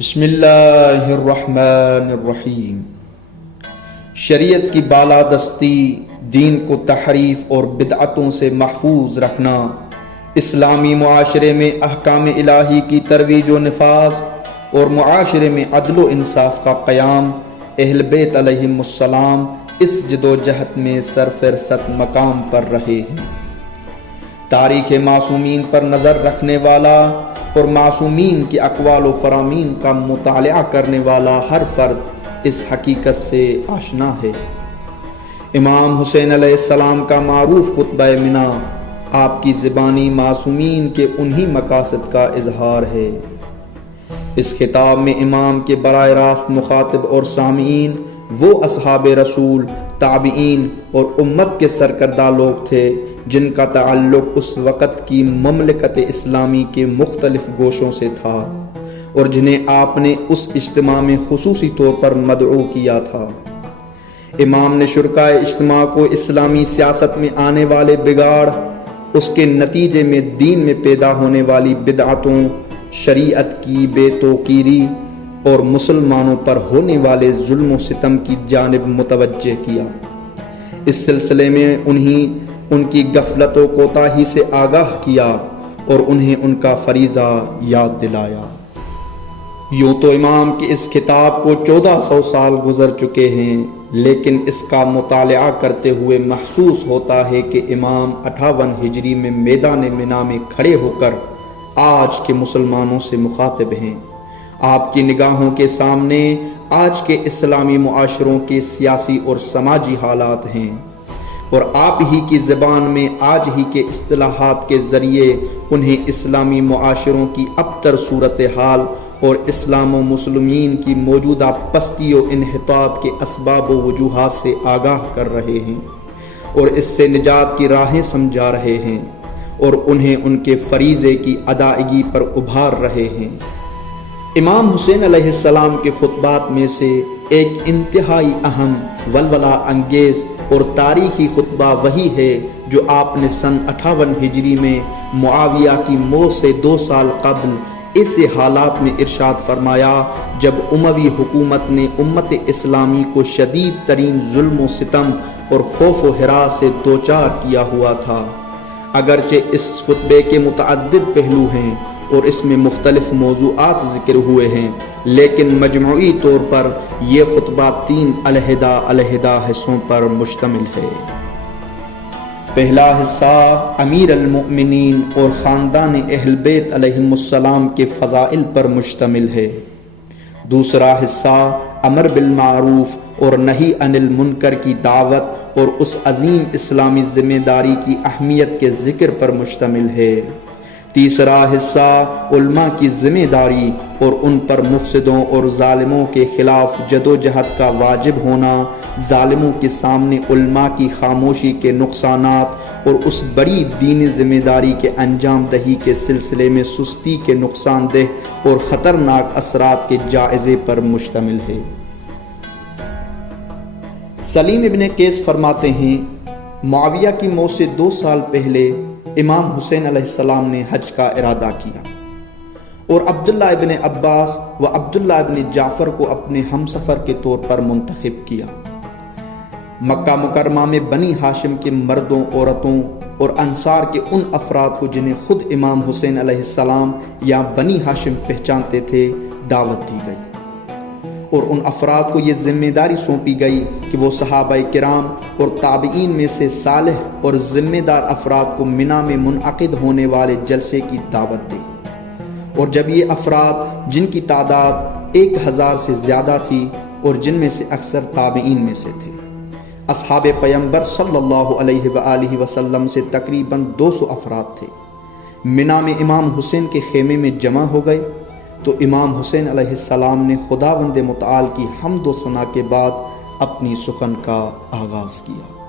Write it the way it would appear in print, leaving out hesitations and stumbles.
بسم اللہ الرحمن الرحیم۔ شریعت کی بالادستی، دین کو تحریف اور بدعتوں سے محفوظ رکھنا، اسلامی معاشرے میں احکام الہی کی ترویج و نفاذ اور معاشرے میں عدل و انصاف کا قیام، اہل بیت علیہم السلام اس جدوجہد میں سرفہرست مقام پر رہے ہیں۔ تاریخ معصومین پر نظر رکھنے والا اور معصومین کے اقوال و فرامین کا مطالعہ کرنے والا ہر فرد اس حقیقت سے آشنا ہے۔ امام حسین علیہ السلام کا معروف خطبہ منا آپ کی زبانی معصومین کے انہی مقاصد کا اظہار ہے۔ اس خطاب میں امام کے براہ راست مخاطب اور سامعین وہ اصحاب رسول، تابعین اور امت کے سرکردہ لوگ تھے جن کا تعلق اس وقت کی مملکت اسلامی کے مختلف گوشوں سے تھا اور جنہیں آپ نے اس اجتماع میں خصوصی طور پر مدعو کیا تھا۔ امام نے شرکائے اجتماع کو اسلامی سیاست میں آنے والے بگاڑ، اس کے نتیجے میں دین میں پیدا ہونے والی بدعتوں، شریعت کی بے توقیری اور مسلمانوں پر ہونے والے ظلم و ستم کی جانب متوجہ کیا۔ اس سلسلے میں ان کی غفلت و کوتاہی سے آگاہ کیا اور انہیں ان کا فریضہ یاد دلایا۔ یوں تو امام کے اس خطاب کو 1400 سال گزر چکے ہیں، لیکن اس کا مطالعہ کرتے ہوئے محسوس ہوتا ہے کہ امام 58 ہجری میں میدان منا میں کھڑے ہو کر آج کے مسلمانوں سے مخاطب ہیں۔ آپ کی نگاہوں کے سامنے آج کے اسلامی معاشروں کے سیاسی اور سماجی حالات ہیں، اور آپ ہی کی زبان میں آج ہی کے اصطلاحات کے ذریعے انہیں اسلامی معاشروں کی ابتر صورتحال اور اسلام و مسلمین کی موجودہ پستی و انحطاط کے اسباب و وجوہات سے آگاہ کر رہے ہیں اور اس سے نجات کی راہیں سمجھا رہے ہیں اور انہیں ان کے فریضے کی ادائیگی پر ابھار رہے ہیں۔ امام حسین علیہ السلام کے خطبات میں سے ایک انتہائی اہم، ولولہ انگیز اور تاریخی خطبہ وہی ہے جو آپ نے سن 58 ہجری میں معاویہ کی موت سے 2 سال قبل ایسے حالات میں ارشاد فرمایا جب اموی حکومت نے امت اسلامی کو شدید ترین ظلم و ستم اور خوف و ہراس سے دوچار کیا ہوا تھا۔ اگرچہ اس خطبے کے متعدد پہلو ہیں اور اس میں مختلف موضوعات ذکر ہوئے ہیں، لیکن مجموعی طور پر یہ خطبہ 3 علیحدہ حصوں پر مشتمل ہے۔ پہلا حصہ امیر المؤمنین اور خاندان اہل بیت علیہم السلام کے فضائل پر مشتمل ہے۔ دوسرا حصہ امر بالمعروف اور نہی عن المنکر کی دعوت اور اس عظیم اسلامی ذمہ داری کی اہمیت کے ذکر پر مشتمل ہے۔ تیسرا حصہ علماء کی ذمہ داری اور ان پر مفسدوں اور ظالموں کے خلاف جدوجہد کا واجب ہونا، ظالموں کے سامنے علماء کی خاموشی کے نقصانات اور اس بڑی دینی ذمہ داری کے انجام دہی کے سلسلے میں سستی کے نقصان دہ اور خطرناک اثرات کے جائزے پر مشتمل ہے۔ سلیم ابن قیس فرماتے ہیں، معاویہ کی موت سے 2 سال پہلے امام حسین علیہ السلام نے حج کا ارادہ کیا اور عبداللہ ابن عباس و عبداللہ ابن جعفر کو اپنے ہمسفر کے طور پر منتخب کیا۔ مکہ مکرمہ میں بنی ہاشم کے مردوں، عورتوں اور انصار کے ان افراد کو جنہیں خود امام حسین علیہ السلام یا بنی ہاشم پہچانتے تھے دعوت دی گئی، اور ان افراد کو یہ ذمہ داری سونپی گئی کہ وہ صحابہ کرام اور تابعین میں سے صالح اور ذمہ دار افراد کو منا میں منعقد ہونے والے جلسے کی دعوت دیں، اور جب یہ افراد جن کی تعداد 1000 سے زیادہ تھی اور جن میں سے اکثر تابعین میں سے تھے، اصحاب پیغمبر صلی اللہ علیہ وآلہ وسلم سے تقریباً 200 افراد تھے، منا میں امام حسین کے خیمے میں جمع ہو گئے، تو امام حسین علیہ السلام نے خداوند متعال کی حمد و ثنا کے بعد اپنی سخن کا آغاز کیا۔